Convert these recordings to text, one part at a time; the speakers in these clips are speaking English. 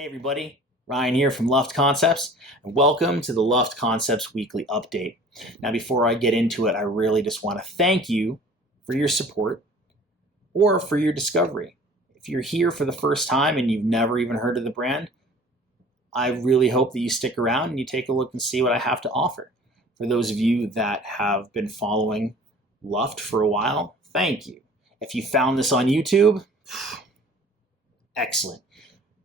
Hey everybody, Ryan here from Luft Concepts, and welcome to the Luft Concepts Weekly Update. Now before I get into it, I really just want to thank you for your support or for your discovery. If you're here for the first time and you've never even heard of the brand, I really hope that you stick around and you take a look and see what I have to offer. For those of you that have been following Luft for a while, thank you. If you found this on YouTube, excellent.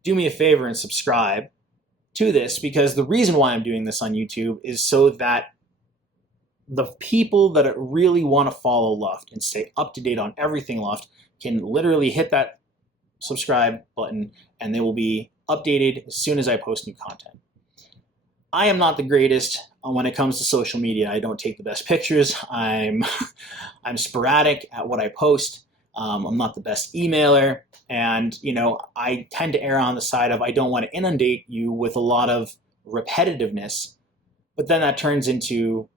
Do me a favor and subscribe to this, because the reason why I'm doing this on YouTube is so that the people that really want to follow Luft and stay up to date on everything Luft can literally hit that subscribe button and they will be updated as soon as I post new content. I am not the greatest when it comes to social media. I don't take the best pictures. I'm sporadic at what I post. I'm not the best emailer, and I tend to err on the side of I don't want to inundate you with a lot of repetitiveness, but then that turns into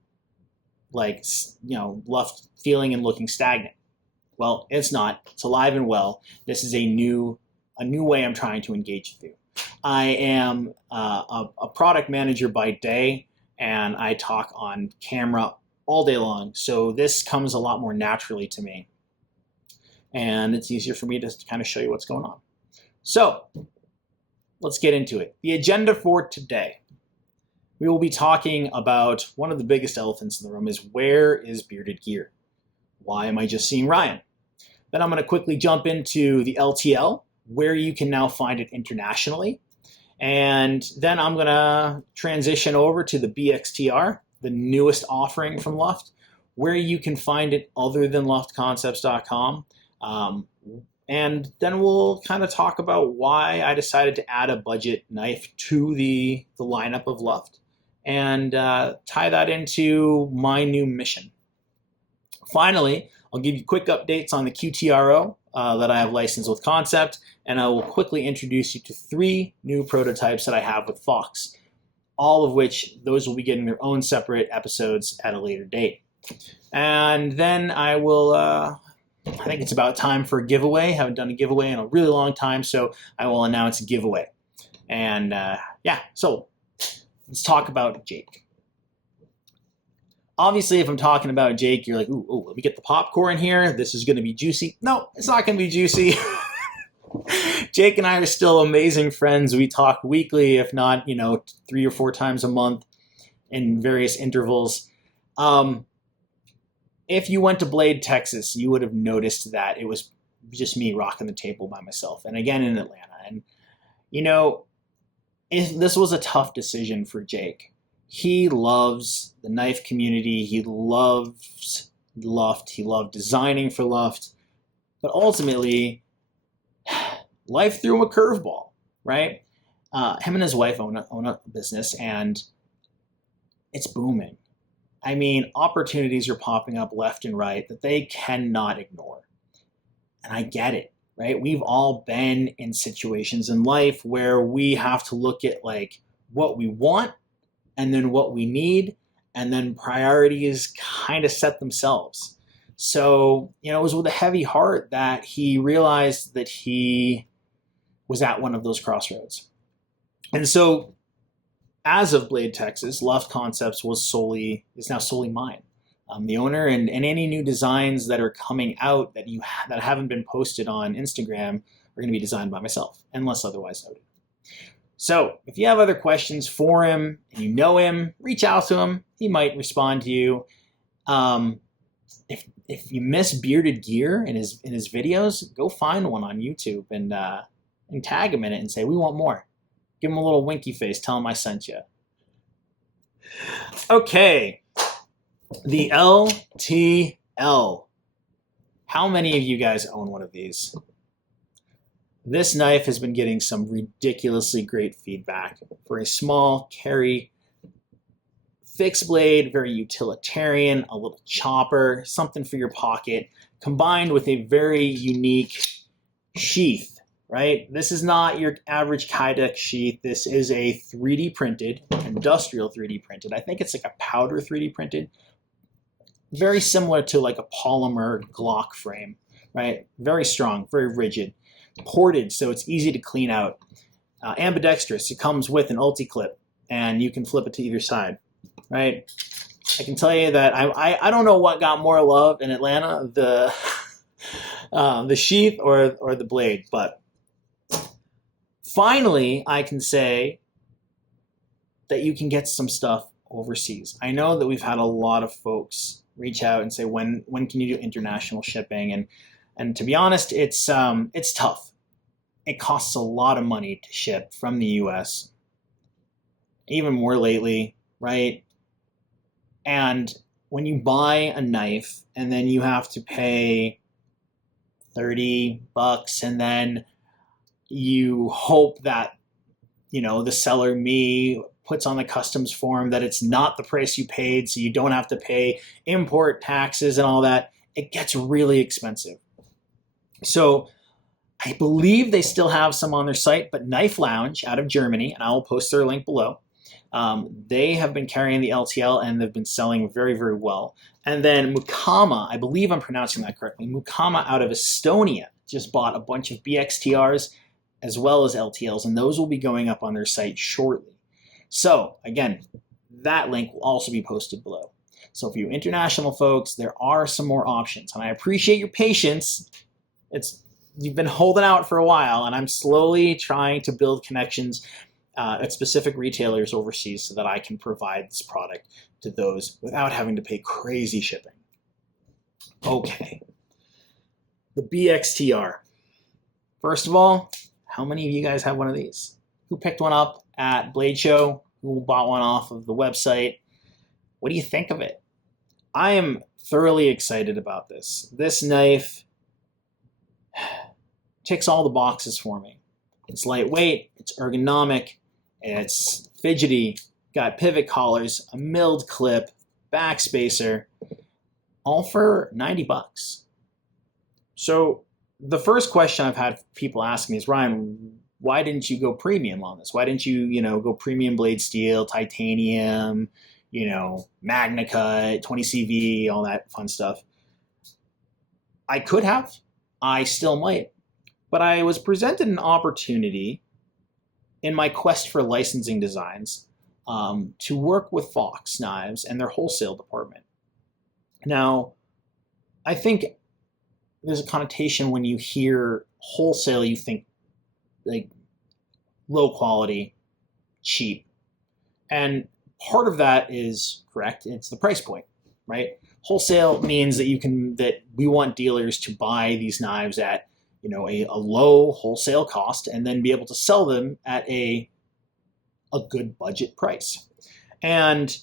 Luft feeling and looking stagnant. Well, it's not. It's alive and well. This is a new way I'm trying to engage with you. I am a product manager by day, and I talk on camera all day long, so this comes a lot more naturally to me. And it's easier for me to kind of show you what's going on. So let's get into it. The agenda for today, we will be talking about one of the biggest elephants in the room is, where is bearded gear? Why am I just seeing Ryan? Then I'm going to quickly jump into the LTL, where you can now find it internationally. And then I'm going to transition over to the BXTR, the newest offering from Luft, where you can find it other than luftconcepts.com. And then we'll kind of talk about why I decided to add a budget knife to the lineup of Luft, and tie that into my new mission. Finally, I'll give you quick updates on the QTRO that I have licensed with Kansept, and I will quickly introduce you to 3 new prototypes that I have with Fox, all of which those will be getting their own separate episodes at a later date. And then I will I think it's about time for a giveaway. Haven't done a giveaway in a really long time, so I will announce a giveaway. And yeah, so let's talk about Jake. Obviously, if I'm talking about Jake, you're like, ooh, let me get the popcorn here. This is going to be juicy. No, it's not going to be juicy. Jake and I are still amazing friends. We talk weekly, if not, 3 or 4 times a month in various intervals. If you went to Blade, Texas, you would have noticed that it was just me rocking the table by myself, and again in Atlanta. And, this was a tough decision for Jake. He loves the knife community. He loves Luft. He loved designing for Luft. But ultimately, life threw him a curveball, right? Him and his wife own a business, and it's booming. I mean, opportunities are popping up left and right that they cannot ignore. And I get it, right? We've all been in situations in life where we have to look at what we want and then what we need, and then priorities kind of set themselves. So, it was with a heavy heart that he realized that he was at one of those crossroads. And so, as of Blade, Texas, Luft Concepts is now solely mine. I'm the owner, and any new designs that are coming out that haven't been posted on Instagram are going to be designed by myself, unless otherwise noted. So if you have other questions for him and you know him, reach out to him. He might respond to you. If you miss bearded gear in his videos, go find one on YouTube and tag him in it and say, we want more. Give him a little winky face. Tell him I sent you. Okay. The LTL. How many of you guys own one of these? This knife has been getting some ridiculously great feedback. For a small carry, fixed blade, very utilitarian, a little chopper, something for your pocket, combined with a very unique sheath. Right? This is not your average Kydex sheath. This is a 3D printed, industrial 3D printed. I think it's like a powder 3D printed. Very similar to like a polymer Glock frame, right? Very strong, very rigid. Ported, so it's easy to clean out. ambidextrous. It comes with an ulti-clip, and you can flip it to either side, right? I can tell you that I don't know what got more love in Atlanta, the sheath or the blade, but finally I can say that you can get some stuff overseas. I know that we've had a lot of folks reach out and say, when can you do international shipping? And to be honest, it's tough. It costs a lot of money to ship from the US, even more lately, right? And when you buy a knife and then you have to pay $30 and then you hope that, the seller, me, puts on the customs form that it's not the price you paid, so you don't have to pay import taxes and all that, it gets really expensive. So I believe they still have some on their site, but Knife Lounge out of Germany, and I will post their link below, they have been carrying the LTL and they've been selling very, very well. And then Mukama, I believe I'm pronouncing that correctly, Mukama out of Estonia just bought a bunch of BXTRs as well as LTLs, and those will be going up on their site shortly. So again, that link will also be posted below. So for you international folks, there are some more options, and I appreciate your patience. You've been holding out for a while, and I'm slowly trying to build connections at specific retailers overseas so that I can provide this product to those without having to pay crazy shipping. Okay, the BXTR. First of all, how many of you guys have one of these? Who picked one up at Blade Show? Who bought one off of the website? What do you think of it? I am thoroughly excited about this. This knife ticks all the boxes for me. It's lightweight, it's ergonomic, it's fidgety, got pivot collars, a milled clip, backspacer, all for $90. So the first question I've had people ask me is, Ryan, why didn't you go premium on this? Why didn't you, go premium blade steel, titanium, MagnaCut, 20CV, all that fun stuff? I could have. I still might. But I was presented an opportunity in my quest for licensing designs to work with Fox Knives and their wholesale department. Now, I think there's a connotation when you hear wholesale, you think like low quality, cheap. And part of that is correct. It's the price point, right? Wholesale means that we want dealers to buy these knives at a low wholesale cost and then be able to sell them at a good budget price. And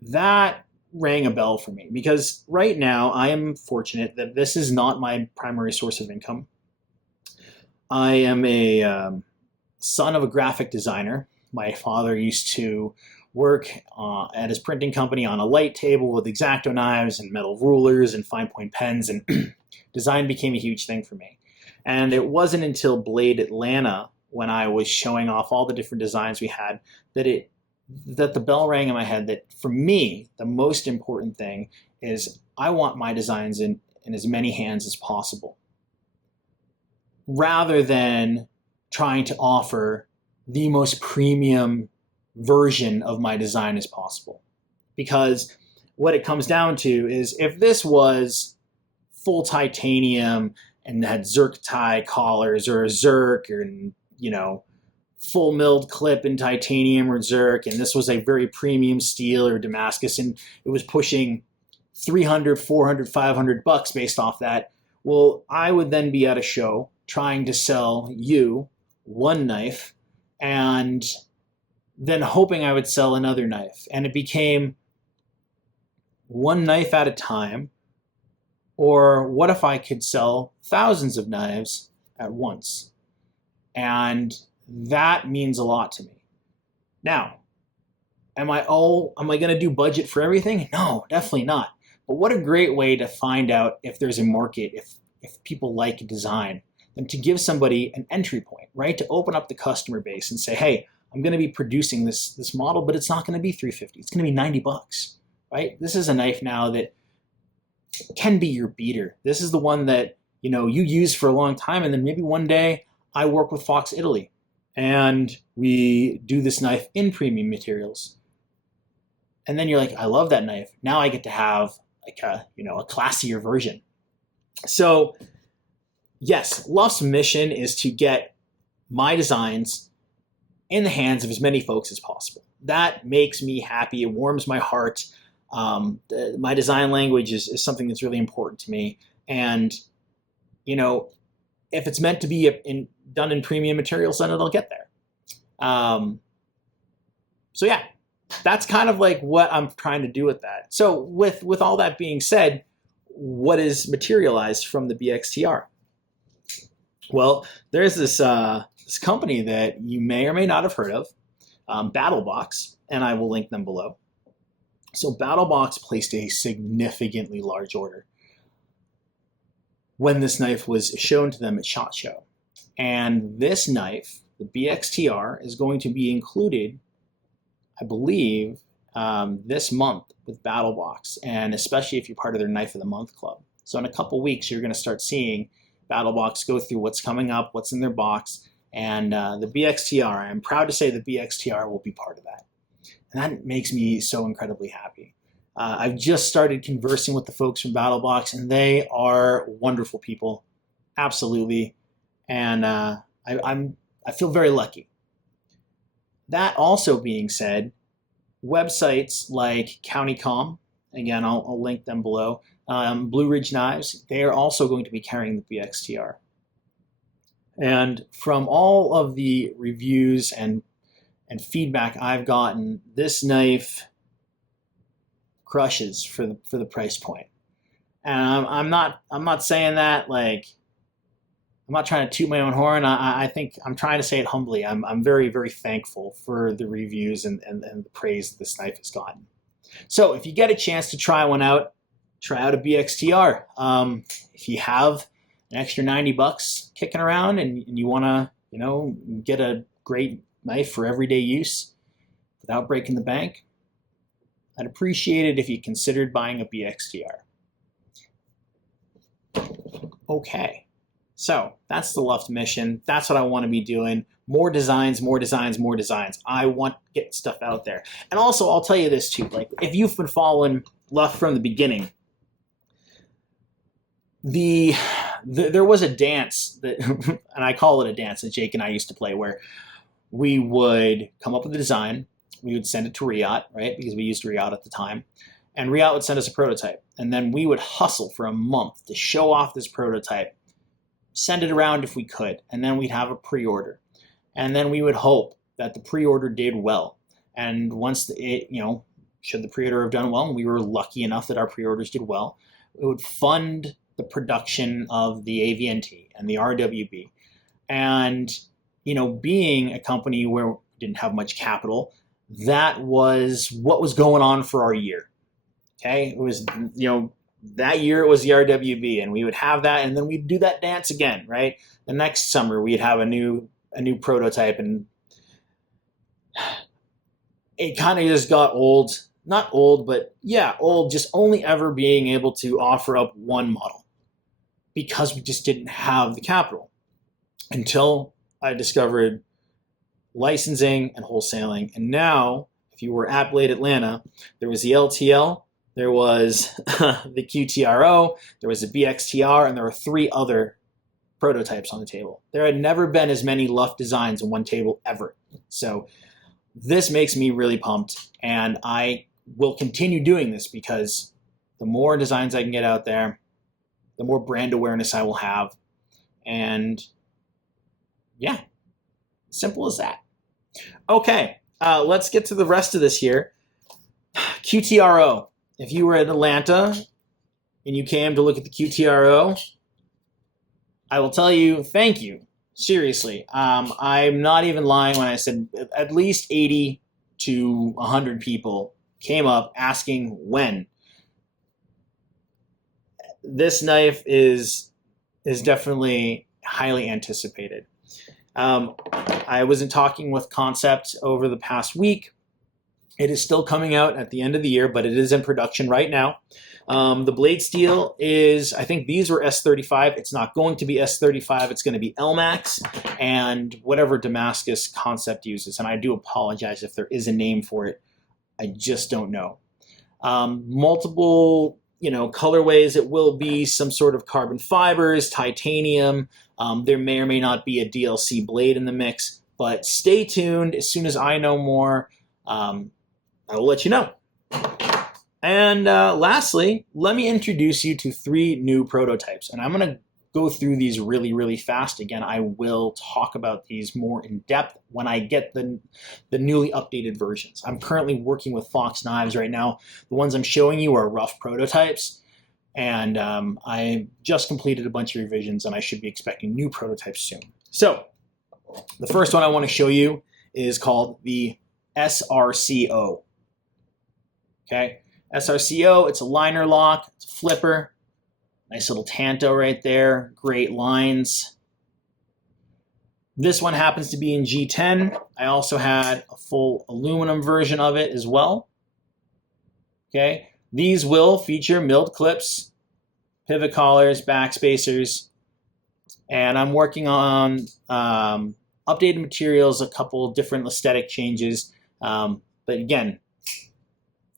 that rang a bell for me because right now I am fortunate that this is not my primary source of income. I am a son of a graphic designer. My father used to work at his printing company on a light table with X-Acto knives and metal rulers and fine point pens, and design became a huge thing for me. And it wasn't until Blade Atlanta, when I was showing off all the different designs we had, that the bell rang in my head that for me, the most important thing is I want my designs in as many hands as possible, rather than trying to offer the most premium version of my design as possible. Because what it comes down to is if this was full titanium and had Zerk tie collars or a Zerk or, full milled clip in titanium or Zerk, and this was a very premium steel or Damascus, and it was pushing $300, $400, $500 based off that, well, I would then be at a show trying to sell you one knife and then hoping I would sell another knife. And it became one knife at a time, or what if I could sell thousands of knives at once? And that means a lot to me. Now, am I going to do budget for everything? No, definitely not. But what a great way to find out if there's a market, if people like design, than to give somebody an entry point, right? To open up the customer base and say, hey, I'm going to be producing this model, but it's not going to be $350. It's going to be $90, right? This is a knife now that can be your beater. This is the one that you use for a long time, and then maybe one day I work with Fox Italy, and we do this knife in premium materials. And then you're like, I love that knife. Now I get to have like a classier version. So yes, Luft's mission is to get my designs in the hands of as many folks as possible. That makes me happy. It warms my heart. My design language is something that's really important to me. And, if it's meant to be done in premium materials, then it'll get there. So yeah, that's kind of like what I'm trying to do with that. So with all that being said, what is materialized from the BXTR? Well, there's this company that you may or may not have heard of, BattleBox, and I will link them below. So BattleBox placed a significantly large order when this knife was shown to them at SHOT Show. And this knife, the BXTR, is going to be included, I believe, this month with BattleBox, and especially if you're part of their Knife of the Month club. So in a couple weeks, you're going to start seeing BattleBox go through what's coming up, what's in their box, and the BXTR. I'm proud to say the BXTR will be part of that. And that makes me so incredibly happy. I've just started conversing with the folks from BattleBox, and they are wonderful people, absolutely. And I feel very lucky. That also being said, websites like CountyCom, again, I'll link them below, Blue Ridge Knives, they are also going to be carrying the BXTR. And from all of the reviews and feedback I've gotten, this knife crushes for the price point. And I'm not saying that like, I'm not trying to toot my own horn. I think I'm trying to say it humbly. I'm very, very thankful for the reviews and the praise that this knife has gotten. So if you get a chance to try one out, try out a BXTR. If you have an extra $90 kicking around and you want to, get a great knife for everyday use without breaking the bank, I'd appreciate it if you considered buying a BXTR. Okay, so that's the Luft mission. That's what I want to be doing. More designs, more designs, more designs. I want to get stuff out there. And also, I'll tell you this too, like if you've been following Luft from the beginning, there was a dance that, and I call it a dance, that Jake and I used to play, where we would come up with a design, we would send it to Riot, right? Because we used Riot at the time. And Riot would send us a prototype. And then we would hustle for a month to show off this prototype, send it around if we could. And then we'd have a pre-order. And then we would hope that the pre-order did well. And once it, should the pre-order have done well, and we were lucky enough that our pre-orders did well, it would fund the production of the AVNT and the RWB. And, being a company where we didn't have much capital, that was what was going on for our year. Okay, it was, that year it was the RWB, and we would have that, and then we'd do that dance again, right? The next summer we'd have a new prototype, and it kind of just got old. Not old, but yeah, old, just only ever being able to offer up one model because we just didn't have the capital until I discovered licensing and wholesaling. And now, if you were at Blade Atlanta, there was the LTL, there was the QTRO, there was the BXTR, and there were 3 other prototypes on the table. There had never been as many Luft designs on one table ever. So this makes me really pumped, and I will continue doing this because the more designs I can get out there, the more brand awareness I will have. And yeah, simple as that. Okay, let's get to the rest of this here. QTRO. If you were in Atlanta and you came to look at the QTRO, I will tell you, thank you. Seriously. I'm not even lying when I said at least 80 to 100 people came up asking when. This knife is definitely highly anticipated. I was in talking with Kansept over the past week, It is still coming out at the end of the year, but it is in production right now. The blade steel is, I think these were S35. It's not going to be S35. It's going to be LMAX and whatever Damascus Kansept uses. And I do apologize if there is a name for it. I just don't know. Multiple, colorways. It will be some sort of carbon fibers, titanium. There may or may not be a DLC blade in the mix, but stay tuned. As soon as I know more, I will let you know. And lastly, let me introduce you to 3 new prototypes. And I'm going to go through these really, really fast. Again, I will talk about these more in depth when I get the newly updated versions. I'm currently working with Fox knives right now. The ones I'm showing you are rough prototypes. And I just completed a bunch of revisions, and I should be expecting new prototypes soon. So the first one I want to show you is called the SRCO. Okay, SRCO, it's a liner lock, it's a flipper, nice little tanto right there, great lines. This one happens to be in G10. I also had a full aluminum version of it as well. Okay, these will feature milled clips, pivot collars, back spacers, and I'm working on updated materials, a couple different aesthetic changes, but again,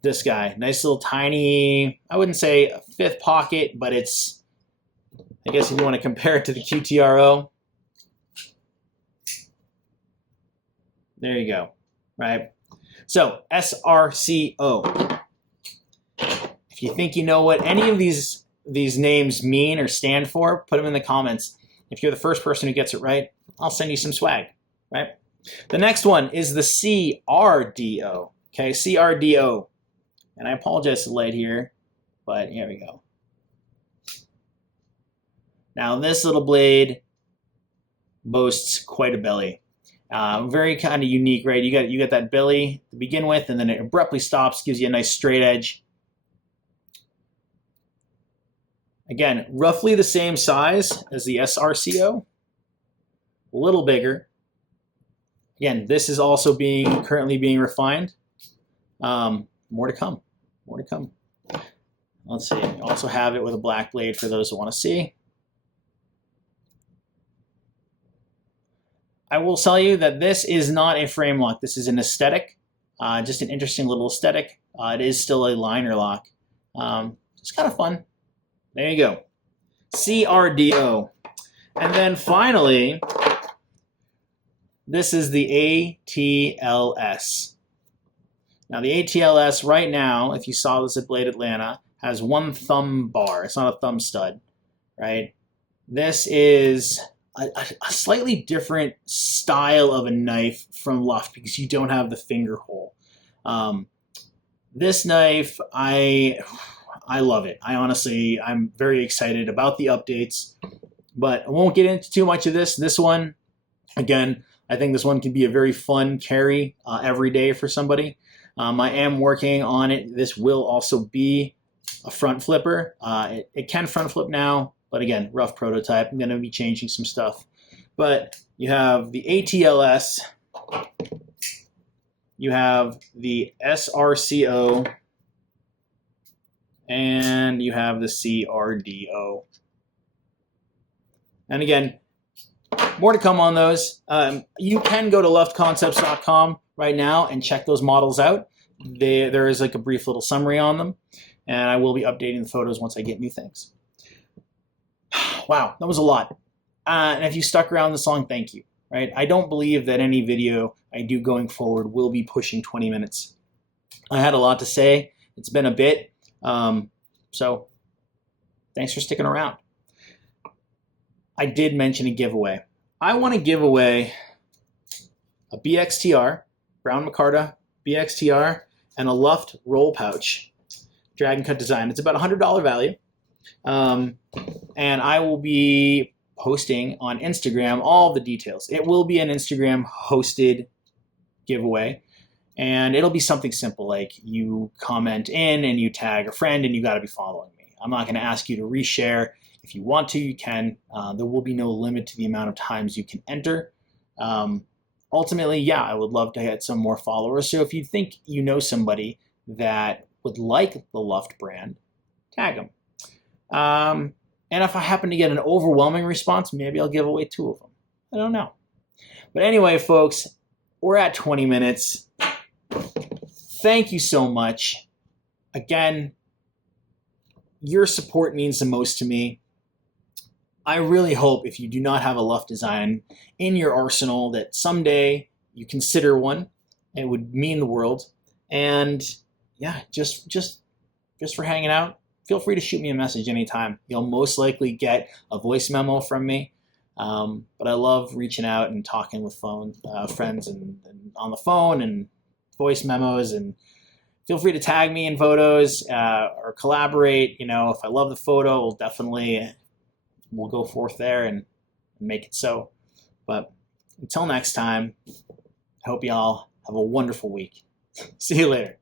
this guy, nice little tiny, I wouldn't say a 5th pocket, but it's, I guess if you want to compare it to the QTRO, there you go, right? So SRCO. If you think you know what any of these names mean or stand for, put them in the comments. If you're the first person who gets it right, I'll send you some swag, right? The next one is the CRDO, okay, CRDO. And I apologize for the light here, but here we go. Now this little blade boasts quite a belly. Very kind of unique, right? You got that belly to begin with, and then it abruptly stops, gives you a nice straight edge. Again, roughly the same size as the SRCO, a little bigger. Again, this is also currently being refined. More to come. More to come. Let's see. I also have it with a black blade for those who want to see. I will tell you that this is not a frame lock. This is an aesthetic. Just an interesting little aesthetic. It is still a liner lock. It's kind of fun. There you go. CRDO. And then finally, this is the ATLS. Now the ATLS right now, if you saw this at Blade Atlanta, has 1 thumb bar. It's not a thumb stud, right? This is a slightly different style of a knife from Luft because you don't have the finger hole. This knife, I love it. I'm very excited about the updates, but I won't get into too much of this. This one, again, I think this one can be a very fun carry every day for somebody. I am working on it. This will also be a front flipper. It can front flip now, but again, rough prototype. I'm going to be changing some stuff. But you have the ATLS, you have the SRCO, and you have the CRDO. And again, more to come on those. You can go to luftconcepts.com right now and check those models out. There is like a brief little summary on them, and I will be updating the photos once I get new things. Wow, that was a lot. And if you stuck around this long, thank you. Right? I don't believe that any video I do going forward will be pushing 20 minutes. I had a lot to say. It's been a bit. So thanks for sticking around. I did mention a giveaway. I want to give away a BXTR, Brown Micarta BXTR, and a Luft roll pouch, Dragon Cut design. It's about $100 value. And I will be posting on Instagram all the details. It will be an Instagram hosted giveaway. And it'll be something simple like you comment in and you tag a friend and you got to be following me. I'm not going to ask you to reshare. If you want to, you can. There will be no limit to the amount of times you can enter. ultimately, yeah, I would love to get some more followers. So if you think you know somebody that would like the Luft brand, tag them. And if I happen to get an overwhelming response, maybe I'll give away 2 of them. I don't know. But anyway, folks, we're at 20 minutes. Thank you so much. Again, your support means the most to me. I really hope if you do not have a Luft design in your arsenal that someday you consider one. It would mean the world. And yeah, just for hanging out, feel free to shoot me a message anytime. You'll most likely get a voice memo from me. But I love reaching out and talking with friends and on the phone and voice memos, and feel free to tag me in photos or collaborate. You know, if I love the photo, we'll go forth there and make it so. But until next time, I hope y'all have a wonderful week. See you later.